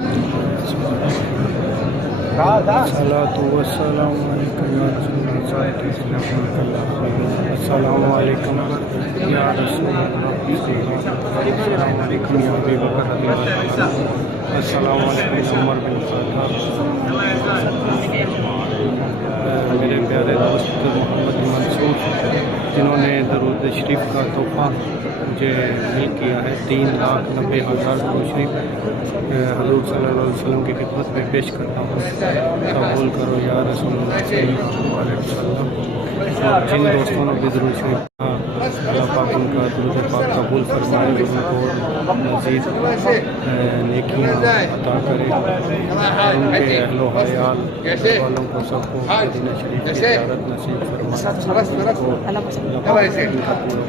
السلام علیکم یا رسول اللہ، السلام علیکم یا ابی بکر رضی اللہ عنہ، السلام علیکم عمر بن خطاب، میرے پیارے دوست محمد منصور جنہوں نے درود شریف کا تحفہ مجھے مل کیا ہے 3,90,000 درود شریف حضور صلی اللہ علیہ وسلم کی خدمت میں پیش کرتا ہوں۔ قبول کرو یا رسول اللہ صلی اللہ علیہ وسلم۔ اور جن دوستوں نے بھی درود شریف اللہ پاک ان کا درود پاک قبول فرمائے، ان کو مزید نیکیاں عطا کرے، ان کے اہل و عیال والوں کو سب کو مدینہ شریف کی زیارت نصیب فرمائے، اللہ پاک ان کا پورا